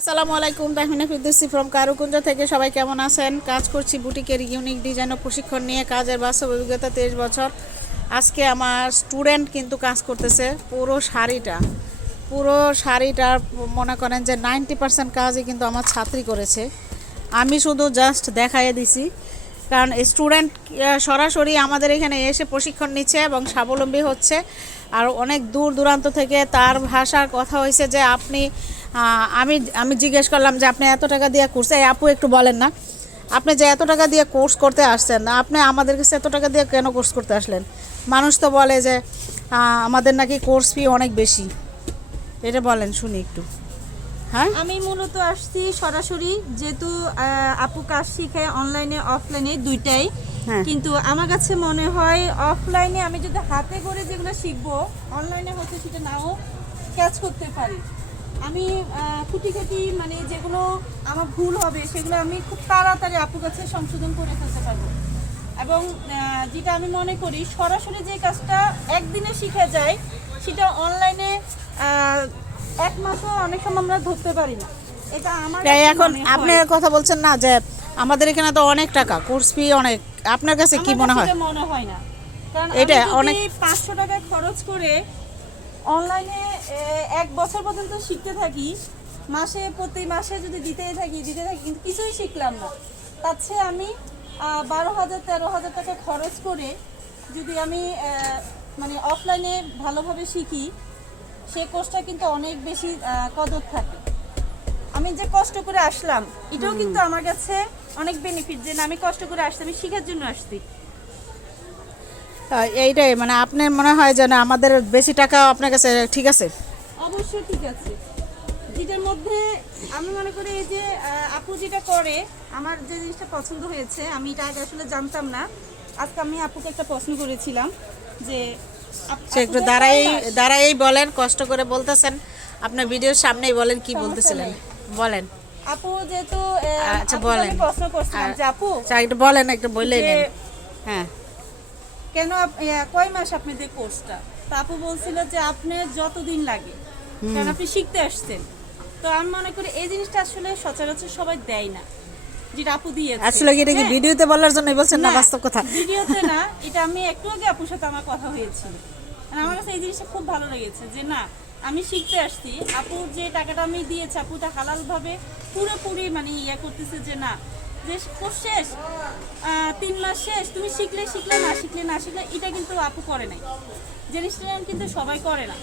আসসালামু আলাইকুম, তাহমিনা ফিরদৌসি ফ্রম কারুকুঞ্জ থেকে। সবাই কেমন আছেন? কাজ করছি বুটিকের ইউনিক ডিজাইন ও প্রশিক্ষণ নিয়ে। কাজের বাস্তব অভিজ্ঞতা তেইশ বছর। আজকে আমার স্টুডেন্ট কিন্তু কাজ করতেছে পুরো শাড়িটা। পুরো শাড়িটা মনে করেন যে নাইনটি পার্সেন্ট কাজই কিন্তু আমার ছাত্রী করেছে। আমি শুধু জাস্ট দেখাইয়ে দিছি। কারণ স্টুডেন্ট সরাসরি আমাদের এখানে এসে প্রশিক্ষণ নিচ্ছে এবং স্বাবলম্বী হচ্ছে। আর অনেক দূর দূরান্ত থেকে তার ভাষার কথা হয়েছে যে আপনি আমি আমি জিজ্ঞেস করলাম যে আপনি এত টাকা দিয়ে কোর্স এই আপু একটু বলেন না। আপনি যে এত টাকা দিয়ে কোর্স করতে আসছেন আপনি আমাদের কাছে এত টাকা দিয়ে কেন কোর্স করতে আসলেন? মানুষ তো বলে যে আমাদের নাকি কোর্স ফি অনেক বেশি। এটা বলেন শুনি একটু। হ্যাঁ? আমি মূলত আসছি সরাসরি যেহেতু আপু কাজ শিখে অনলাইনে অফলাইনে দুইটাই। হ্যাঁ। কিন্তু আমার কাছে মনে হয় অফলাইনে আমি যদি হাতে করে যেগুলো শিখব অনলাইনে হচ্ছে সেটা নাও ক্যাচ করতে পারি। আমি আহ, খুঁটি খুঁটি মানে যেগুলো আমার ভুল হবে সেগুলো আমি খুব তাড়াতাড়ি আপুর কাছে সংশোধন করে ফেলতে পারব। এবং যেটা আমি মনে করি সরাসরি যে কাজটা একদিনে শিখে যায় সেটা অনলাইনে এক মাসও অনেক সময় আমরা ধরতে পারি না। এটা আমার এখন আপনি কথা বলছেন না যে আমাদের এখানে তো অনেক টাকা কোর্স ফি অনেক। আপনার কাছে কি মনে হয়? মনে হয় না। কারণ এটা অনেক পাঁচশো টাকা খরচ করে অনলাইনে এক বছর পর্যন্ত শিখতে থাকি। মাসে প্রতি মাসে যদি দিতেই থাকি দিতে থাকি কিন্তু কিছুই শিখলাম না। তার চেয়ে আমি বারো হাজার তেরো হাজার টাকা খরচ করে যদি আমি মানে অফলাইনে ভালোভাবে শিখি সে কোর্সটা কিন্তু অনেক বেশি কদর থাকে। আমি যে কষ্ট করে আসলাম এটাও কিন্তু আমার কাছে অনেক বেনিফিট যে না আমি কষ্ট করে আসছি আমি শিখার জন্য আসছি। এইটাই মানে আপনার মনে হয় যে না আমাদের বেশি টাকা আপনার কাছে ঠিক আছে? অবশ্যই ঠিক আছে। যেটার মধ্যে আমি মনে করি এই যে আপু যেটা করে আমার যে জিনিসটা পছন্দ হয়েছে আমি এটা আগে আসলে জানতাম না। আজকে আমি আপুকে একটা প্রশ্ন করেছিলাম যে একটু দাঁড়াই দাঁড়াই বলেন কষ্ট করে বলতেছেন। আপনার ভিডিওর সামনেই বলেন কি বলতেছিলেন। বলেন। আপু যেহেতু আচ্ছা, বলেন। প্রশ্ন করছিলাম যে আপু আচ্ছা একটু বলেন একটু বললেই নেন। হ্যাঁ। কেন কয় মাস আপনাদের কোর্সটা? তা আপু বলছিল যে আপনার যতদিন লাগে কারণ আপনি শিখতে আসছেন। তো আমি মনে করি এই জিনিসটা আসলে সচরাচর সবাই দেয় না যেটা আপু দিয়েছে। আসলে কি এটা কি হ্যাঁ? ভিডিওতে বলার জন্য বলছেন না বাস্তব কথা? ভিডিওতে না এটা আমি একটু আগে আপুর সাথে আমার কথা হয়েছিল। আমার কাছে এই জিনিসটা খুব ভালো লেগেছে যে না আমি শিখতে আসছি। আপুর যে টাকাটা আমি দিয়েছি আপুটা হালাল ভাবে পুরোপুরি মানে ইয়ে করতেছে যে না যে কোর্স শেষ তিন মাস শেষ তুমি শিখলে শিখলে না শিখলে না শিখলে এটা কিন্তু আপু করে নাই। জিনিসটা কিন্তু সবাই করে না।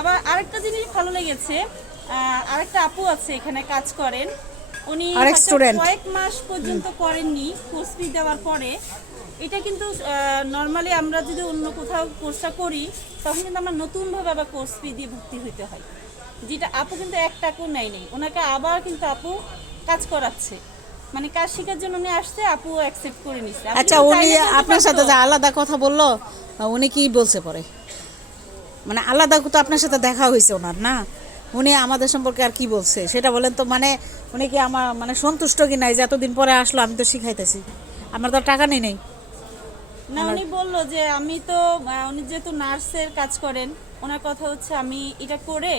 আবার আরেকটা জিনিস ভালো লেগেছে আরেকটা আপু আছে এখানে কাজ করেন। উনি। কয়েক মাস পর্যন্ত করেননি কোর্স ফি দেওয়ার পরে। এটা কিন্তু নর্মালি আমরা যদি অন্য কোথাও কোর্সটা করি তখন কিন্তু আমরা নতুনভাবে আবার কোর্স ফি দিয়ে ভর্তি হতে হয়। যেটা আপু কিন্তু এক টাকাও নেয় নেই। ওনাকে আবার কিন্তু আপু কাজ করাচ্ছে। মানে কাজ শেখার জন্য উনি আসছে আপু অ্যাকসেপ্ট করে আপনি আচ্ছা উনি আপনার সাথে যে আলাদা কথা বলল উনি কি বলছে পরে? মানে আলাদা তো আপনার সাথে দেখা হয়েছে ওনার না? উনি আমাদের সম্পর্কে আর কি বলছে? সেটা বলেন তো মানে উনি কি আমার মানে সন্তুষ্ট কি নাই যে এতদিন পরে আসলো আমি তো শিখাইতেছি? আমার তো আর টাকা নেই নেই। না উনি বলল যে আমি তো উনি যেহেতু নার্সের কাজ করেন ওনার কথা হচ্ছে আমি এটা করে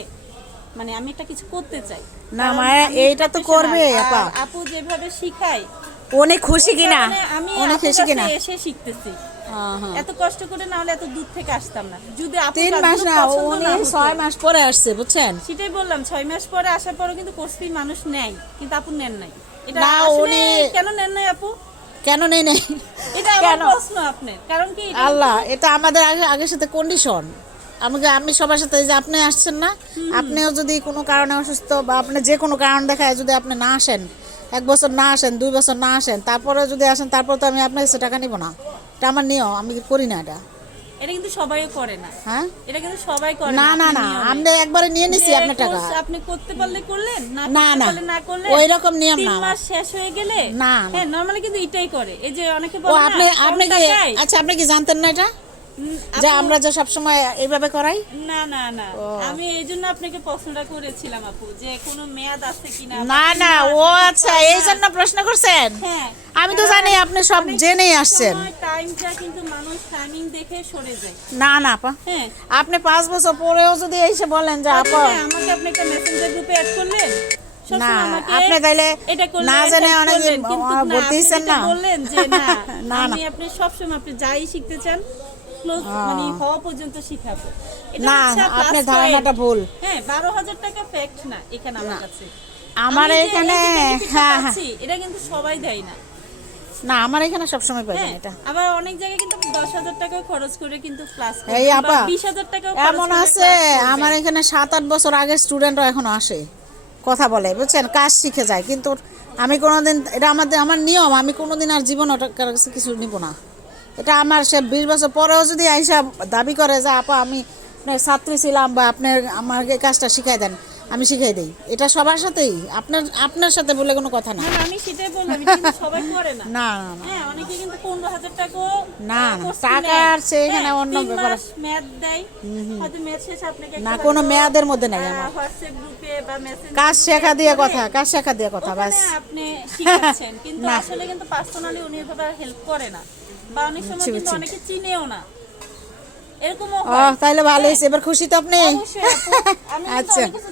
মানে আমি একটা কিছু করতে চাই। না, মায়া, এইটা তো করবে, আপা। আপু যেভাবে শিখায় উনি খুশি কিনা? আমি উনি খুশি কিনা? এসে শিখতেছি। এত কষ্ট করে না হলে এত দূর থেকে আসতাম না। যদি আপুর তিন মাস না উনি না হতো, ছয় মাস পরে আসছে বুঝছেন? সেটাই বললাম ছয় মাস পরে আসার পরও কিন্তু কোর্স ফি মানুষ নেয় কিন্তু আপু নেন নাই। এটা উনি- কেন নেন নাই আপু? কেন নেই নেই? এটা আমার? প্রশ্ন আপনার কারণ কি আল্লাহ এটা আমাদের আগে আগের সাথে কন্ডিশন আমাকে আমি সবার সাথে যে আপনি আসছেন না আপনিও যদি কোনো কারণে অসুস্থ বা আপনি যে কোনো কারণ দেখায় যদি আপনি না আসেন এক বছর না আসেন দুই বছর না আসেন তারপরে যদি আসেন তারপর তো আমি আপনার কাছে টাকা নিব না। এটা আমার নিয়ম আমি করি না এটা। এটা কিন্তু সবাই করে না। হ্যাঁ? এটা কিন্তু সবাই করে না না না নিয়মে। আমি একবারে নিয়ে নিছি আপনার টাকা। আপনি করতে পারলে করলেন না না, না। করলে ওই রকম নিয়ম না মাস শেষ হয়ে গেলে না। হ্যাঁ নরমালি কিন্তু এটাই করে। এই যে অনেকে বলে আপনি আপনি কি আচ্ছা আপনি কি জানতেন না এটা? যে আমরা যে সবসময় এইভাবে করাই? না না না। আমি এই জন্য আপনাকে প্রশ্নটা করেছিলাম আপু যে কোনো মেয়াদ আছে কিনা? না না ও আচ্ছা এই জন্য প্রশ্ন করছেন? হ্যাঁ। আমি তো জানি আপনি সব জেনেই আসছেন। টাইমটা কিন্তু মানুষ টাইমিং দেখে সরে যায়। না না আপা। হ্যাঁ। আপনি পাঁচ বছর পরেও যদি এসে বলেন যে আপা। আমাকে আপনি একটা মেসেঞ্জার গ্রুপে অ্যাড করলেন? না, আপনি তাইলে না জেনে অনেক ভর্তি না? বললেন যে না না, আমি না। আপনি সবসময় আপনি যাই শিখতে চান close মানে হওয়া পর্যন্ত শিখাবো। এটা না, আপনার ধারণাটা ভুল। হ্যাঁ বারো হাজার টাকা ফ্যাক্ট না এখানে আমার কাছে। আমার এখানে হ্যাঁ হ্যাঁ। এটা কিন্তু সবাই দেয় না। না আমার এখানে সবসময় পাবেন হ্যাঁ এটা। আবার অনেক জায়গায় কিন্তু দশ হাজার টাকা খরচ করে কিন্তু ক্লাস এই আপা বিশ হাজার টাকা এমন আছে আমার এখানে সাত আট বছর আগের স্টুডেন্টরা এখনও আসে কথা বলে বুঝছেন? কাজ শিখে যায় কিন্তু আমি কোনোদিন এটা আমাদের আমার নিয়ম আমি কোনোদিন আর জীবন ওটা কারও কাছে কিছু নিব না। এটা আমার সে বিশ বছর পরেও যদি আইসা দাবি করে যে আপা আমি আপনার ছাত্রী ছিলাম বা আপনার আমাকে কাজটা শিখাই দেন আমি শিখাই দিই। এটা সবার সাথেই। আপনার আপনার সাথে বলে কোনো কথা না। আমি সেটাই বললাম সবাই করে না। না হ্যাঁ অনেকে কিন্তু পনেরো হাজার টাকাও না, টাকা আর এখানে হ্যাঁ, অন্য ব্যাপার। দেয়। হয়তো মেয়াদ শেষে আপনাকে না, কোনো মেয়াদের মধ্যে নাই আমার। হোয়াটসঅ্যাপ গ্রুপে বা মেসেঞ্জার কাজ শেখা দিয়ে কথা কাজ শেখা দিয়ে কথা বাস। আপনি শিখাচ্ছেন কিন্তু আসলে কিন্তু পার্সোনালি উনি এভাবে হেল্প করে না। বা অনেক সময় কিন্তু অনেকে চিনেও না। এরকমও হয়। তাইলে ভালো হয়েছে। এবার খুশি তো আপনি? আচ্ছা।